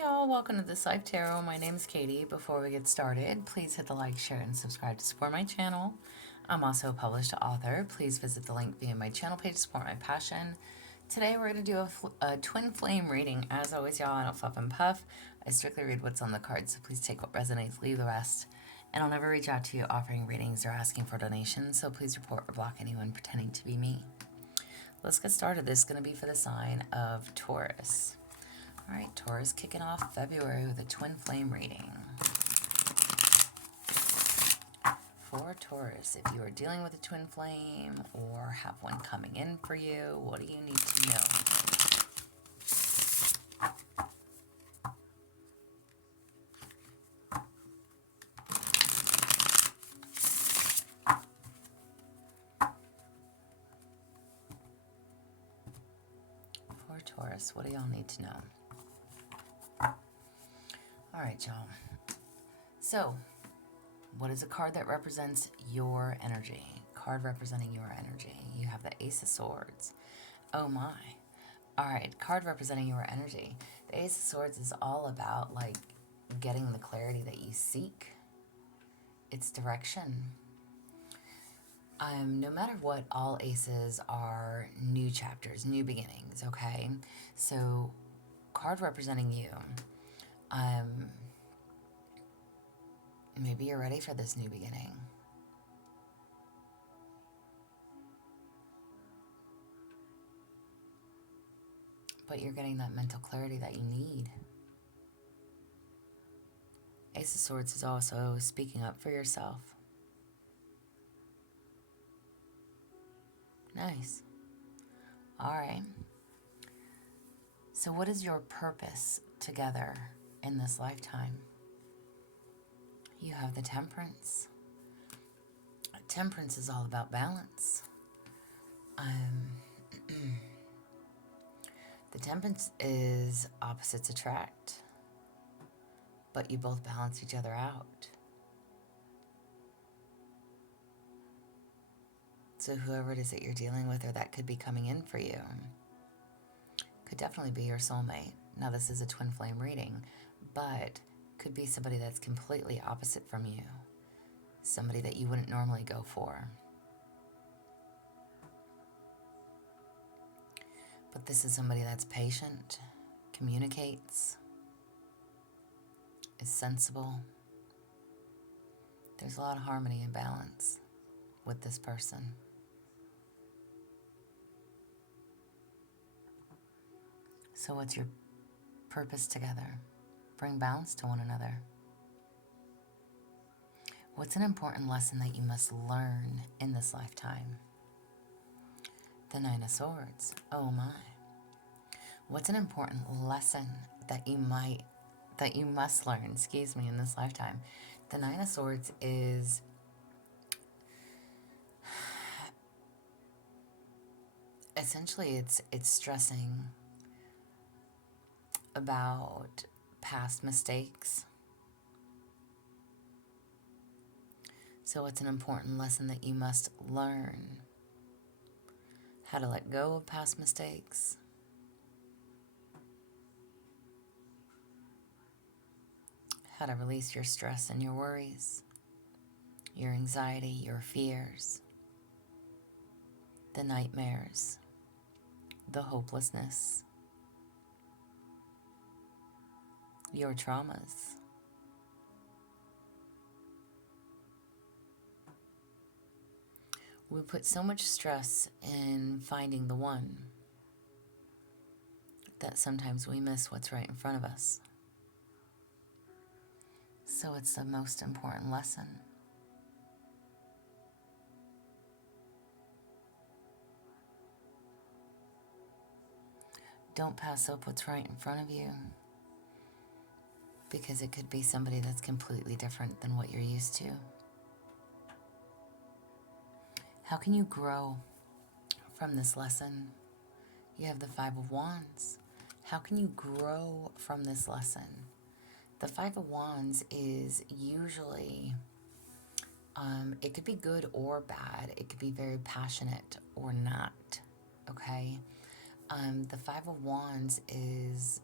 y'all, welcome to This Life Tarot. My name is Katie. Before we get started, please hit the like, share, and subscribe to support my channel. I'm also a published author. Please visit the link via my channel page to support my passion. Today we're going to do a twin flame reading. As always, y'all, I don't fluff and puff. I strictly read what's on the card, so please take what resonates, leave the rest. And I'll never reach out to you offering readings or asking for donations, so please report or block anyone pretending to be me. Let's get started. This is going to be for the sign of Taurus. All right, Taurus, kicking off February with a twin flame reading. For Taurus, if you are dealing with a twin flame or have one coming in for you, what do you need to know? For Taurus, what do y'all need to know? All right, y'all. So, what is a card that represents your energy? Card representing your energy. You have the Ace of Swords. Oh my. All right, card representing your energy. The Ace of Swords is all about, like, getting the clarity that you seek. It's direction. No matter what, all aces are new chapters, new beginnings, okay? So, card representing you. Maybe you're ready for this new beginning. But you're getting that mental clarity that you need. Ace of Swords is also speaking up for yourself. Nice. All right. So what is your purpose together in this lifetime? You have the Temperance. Temperance is all about balance. The Temperance is opposites attract, but you both balance each other out. So whoever it is that you're dealing with or that could be coming in for you could definitely be your soulmate. Now, this is a twin flame reading, but could be somebody that's completely opposite from you. Somebody that you wouldn't normally go for. But this is somebody that's patient, communicates, is sensible. There's a lot of harmony and balance with this person. So what's your purpose together? Bring balance to one another. What's an important lesson that you must learn in this lifetime? The Nine of Swords. Oh my. What's an important lesson that you must learn, in this lifetime? The Nine of Swords is essentially it's stressing about past mistakes. So it's an important lesson that you must learn. How to let go of past mistakes. How to release your stress and your worries, your anxiety, your fears, the nightmares, the hopelessness, your traumas. We put so much stress in finding the one that sometimes we miss what's right in front of us. So it's the most important lesson. Don't pass up what's right in front of you, because it could be somebody that's completely different than what you're used to. How can you grow from this lesson? You have the Five of Wands. How can you grow from this lesson? The Five of Wands is usually, it could be good or bad. It could be very passionate or not, okay? The Five of Wands is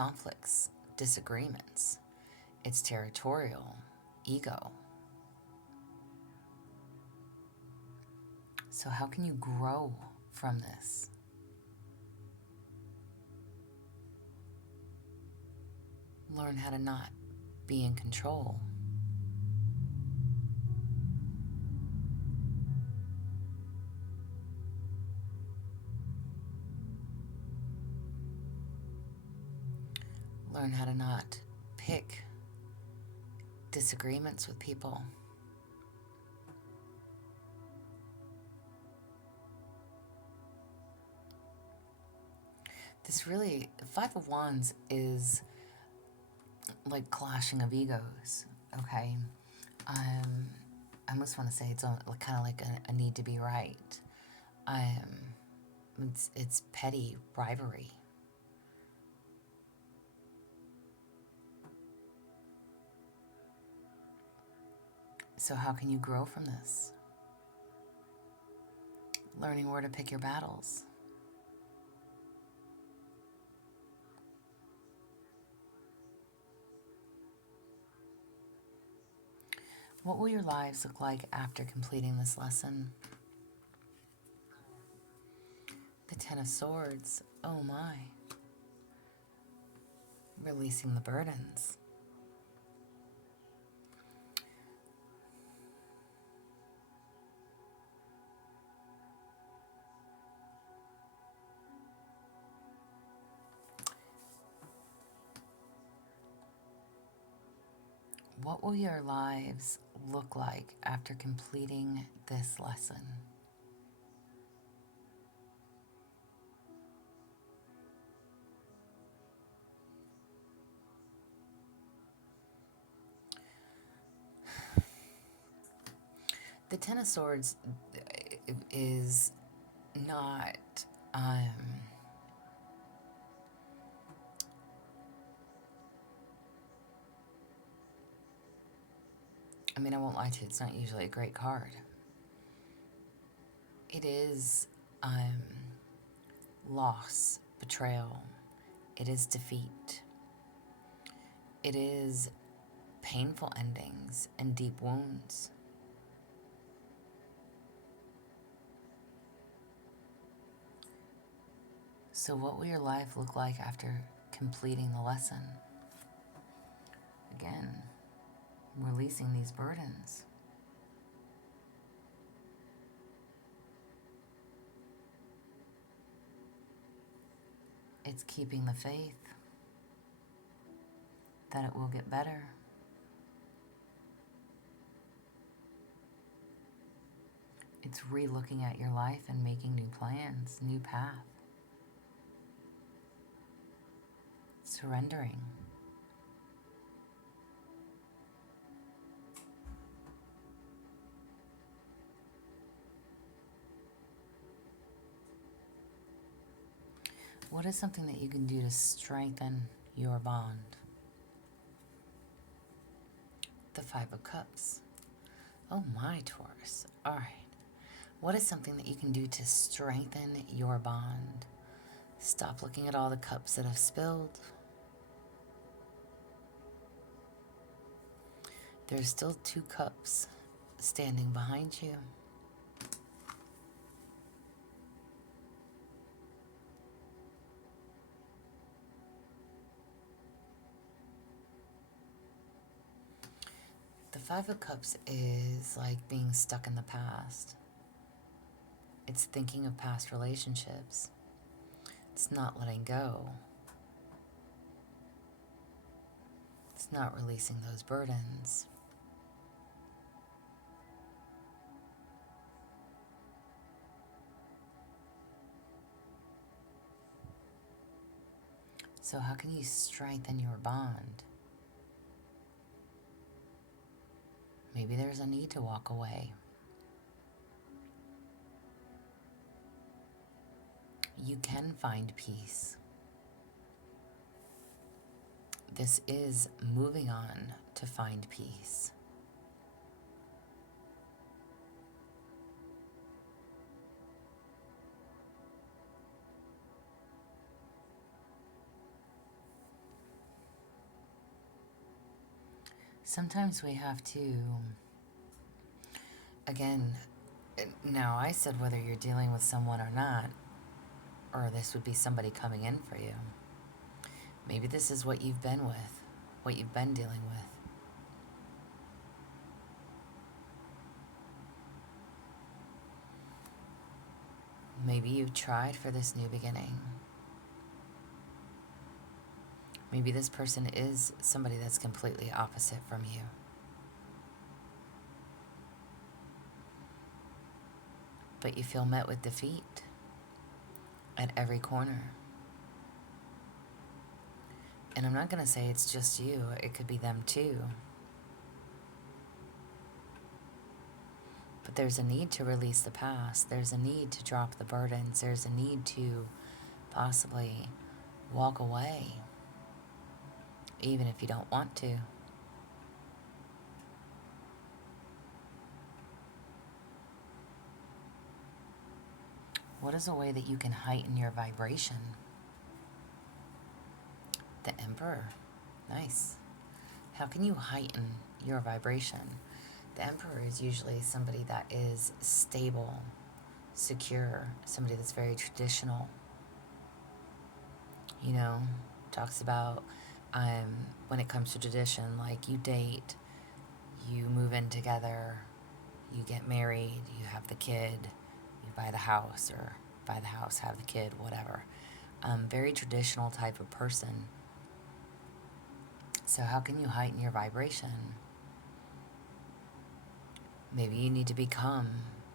conflicts, disagreements. It's territorial, ego. So how can you grow from this? Learn how to not be in control. Learn how to not pick disagreements with people. This really, Five of Wands is like clashing of egos, okay? I almost want to say it's kind of like a need to be right. It's petty rivalry. So how can you grow from this? Learning where to pick your battles. What will your lives look like after completing this lesson? The Ten of Swords. Oh my. Releasing the burdens. What will your lives look like after completing this lesson? The Ten of Swords is not, I won't lie to you, it's not usually a great card. It is loss, betrayal. It is defeat. It is painful endings and deep wounds. So what will your life look like after completing the lesson? Again, releasing these burdens. It's keeping the faith that it will get better. It's re-looking at your life and making new plans, new path. Surrendering. What is something that you can do to strengthen your bond? The Five of Cups. Oh my, Taurus. All right. What is something that you can do to strengthen your bond? Stop looking at all the cups that have spilled. There's still 2 cups standing behind you. The Five of Cups is like being stuck in the past. It's thinking of past relationships. It's not letting go. It's not releasing those burdens. So how can you strengthen your bond? Maybe there's a need to walk away. You can find peace. This is moving on to find peace. Sometimes we have to, again, now I said whether you're dealing with someone or not, or this would be somebody coming in for you. Maybe this is what you've been with, what you've been dealing with. Maybe you've tried for this new beginning. Maybe this person is somebody that's completely opposite from you. But you feel met with defeat at every corner. And I'm not going to say it's just you, it could be them too. But there's a need to release the past. There's a need to drop the burdens. There's a need to possibly walk away, even if you don't want to. What is a way that you can heighten your vibration? The Emperor. Nice. How can you heighten your vibration? The Emperor is usually somebody that is stable, secure, somebody that's very traditional. You know, talks about when it comes to tradition, like you date, you move in together, you get married, you have the kid, you buy the house, or buy the house, have the kid, whatever. Very traditional type of person. So how can you heighten your vibration? Maybe you need to become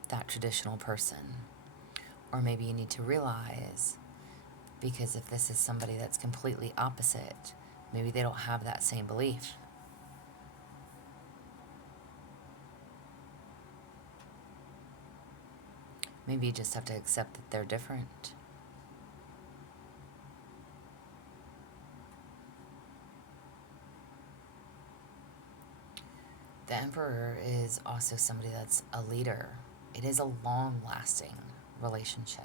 that traditional person. Or maybe you need to realize, because if this is somebody that's completely opposite, maybe they don't have that same belief. Maybe you just have to accept that they're different. The Emperor is also somebody that's a leader. It is a long-lasting relationship.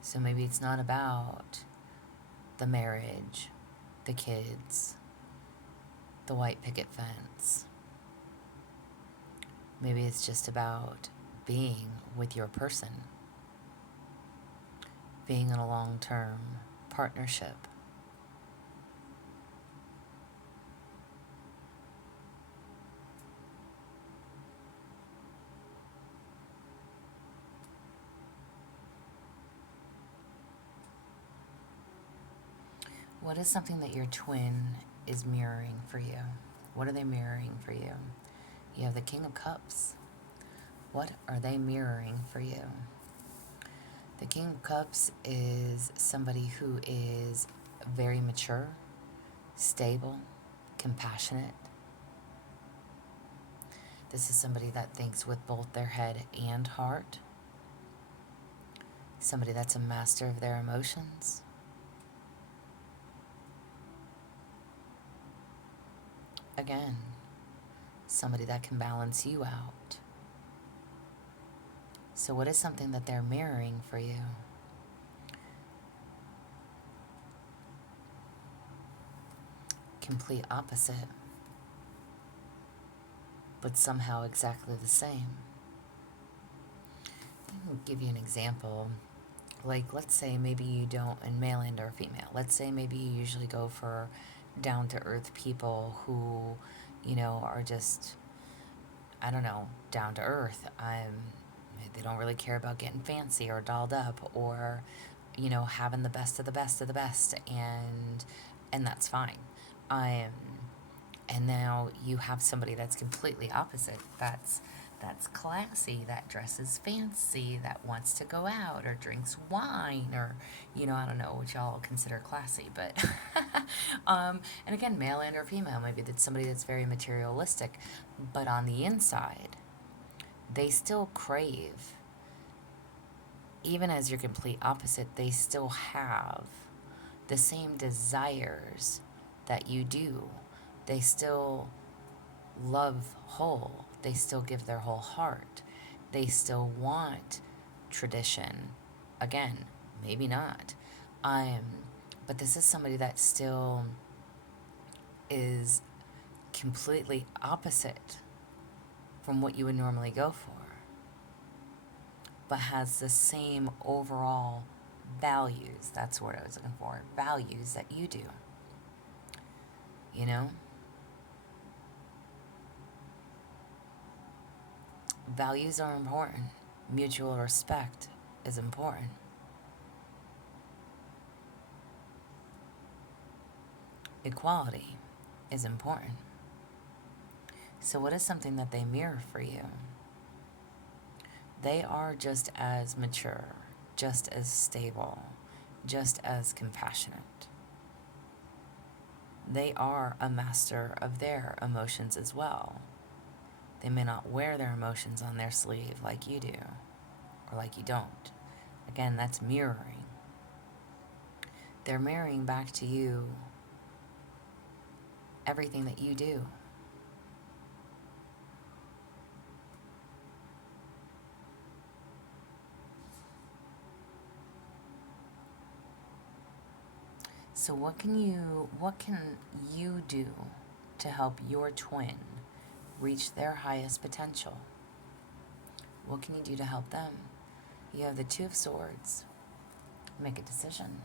So maybe it's not about the marriage, the kids, the white picket fence. Maybe it's just about being with your person, being in a long-term partnership. What is something that your twin is mirroring for you? What are they mirroring for you? You have the King of Cups. What are they mirroring for you? The King of Cups is somebody who is very mature, stable, compassionate. This is somebody that thinks with both their head and heart. Somebody that's a master of their emotions. Again, somebody that can balance you out. So what is something that they're mirroring for you? Complete opposite, but somehow exactly the same. I'll give you an example. Like, let's say maybe you don't, and male and or female, let's say maybe you usually go for down-to-earth people who, you know, are just, I don't know, down to earth. They don't really care about getting fancy or dolled up or, you know, having the best of the best of the best, and that's fine. And now you have somebody that's completely opposite. That's classy, that dresses fancy, that wants to go out or drinks wine, or, you know, I don't know what y'all consider classy, but and again, male and or female, maybe that's somebody that's very materialistic, but on the inside, they still crave, even as your complete opposite, they still have the same desires that you do. They still love whole. They still give their whole heart. They still want tradition. Again, maybe not. But But this is somebody that still is completely opposite from what you would normally go for, but has the same overall values. That's what I was looking for. Values that you do. You know? Values are important. Mutual respect is important. Equality is important. So what is something that they mirror for you? They are just as mature, just as stable, just as compassionate. They are a master of their emotions as well. They may not wear their emotions on their sleeve like you do, or like you don't. Again, that's mirroring. They're mirroring back to you everything that you do. So what can you do to help your twin reach their highest potential? What can you do to help them? You have the Two of Swords. Make a decision.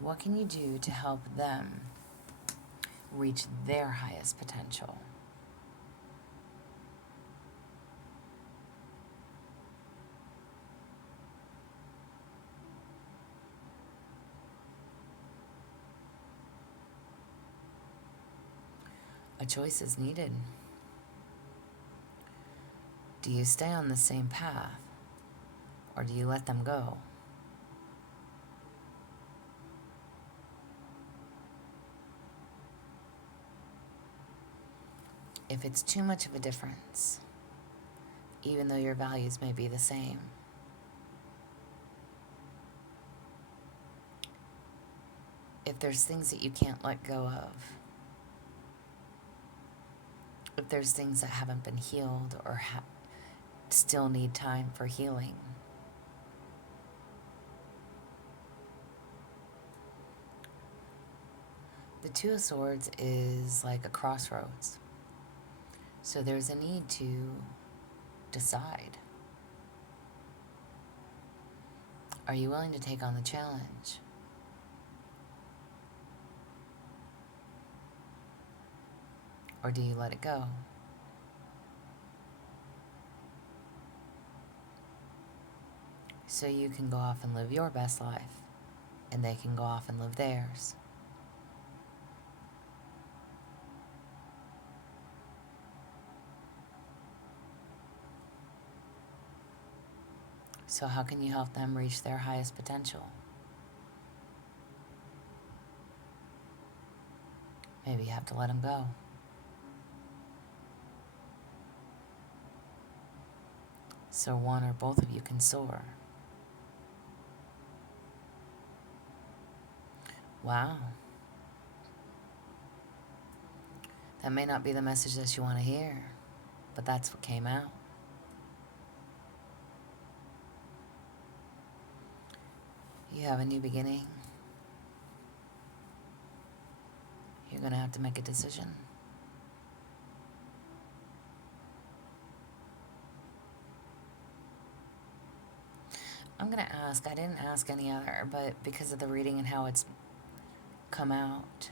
What can you do to help them reach their highest potential? A choice is needed. Do you stay on the same path, or do you let them go? If it's too much of a difference, even though your values may be the same, if there's things that you can't let go of, if there's things that haven't been healed or still need time for healing, the Two of Swords is like a crossroads. So there's a need to decide. Are you willing to take on the challenge? Or do you let it go? So you can go off and live your best life, and they can go off and live theirs. So how can you help them reach their highest potential? Maybe you have to let them go. So one or both of you can soar. Wow. That may not be the message that you want to hear, but that's what came out. You have a new beginning. You're going to have to make a decision. I'm going to ask, I didn't ask any other, but because of the reading and how it's come out,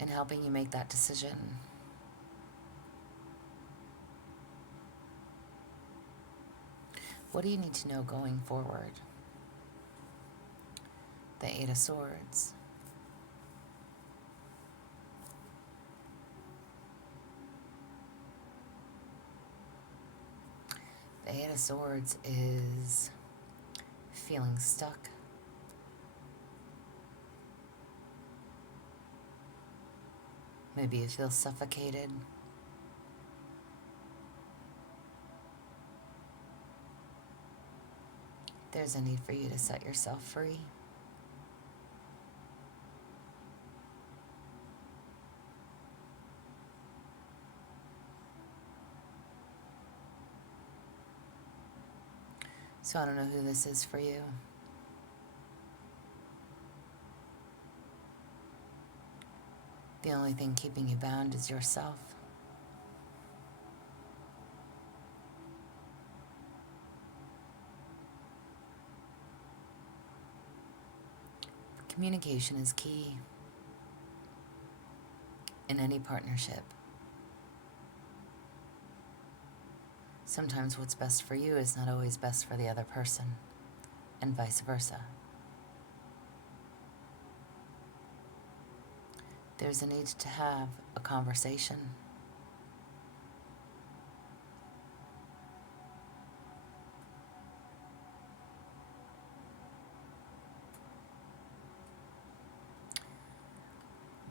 in helping you make that decision, what do you need to know going forward? The Eight of Swords. The Eight of Swords is feeling stuck. Maybe you feel suffocated. There's a need for you to set yourself free. So I don't know who this is for you. The only thing keeping you bound is yourself. Communication is key in any partnership. Sometimes what's best for you is not always best for the other person, and vice versa. There's a need to have a conversation.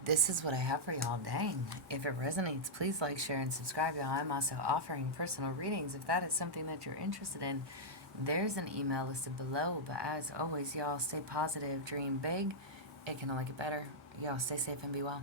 This is what I have for y'all. Dang. If it resonates, please like, share, and subscribe, y'all. I'm also offering personal readings. If that is something that you're interested in, there's an email listed below. But as always, y'all, stay positive, dream big. It can only get better. Y'all stay safe and be well.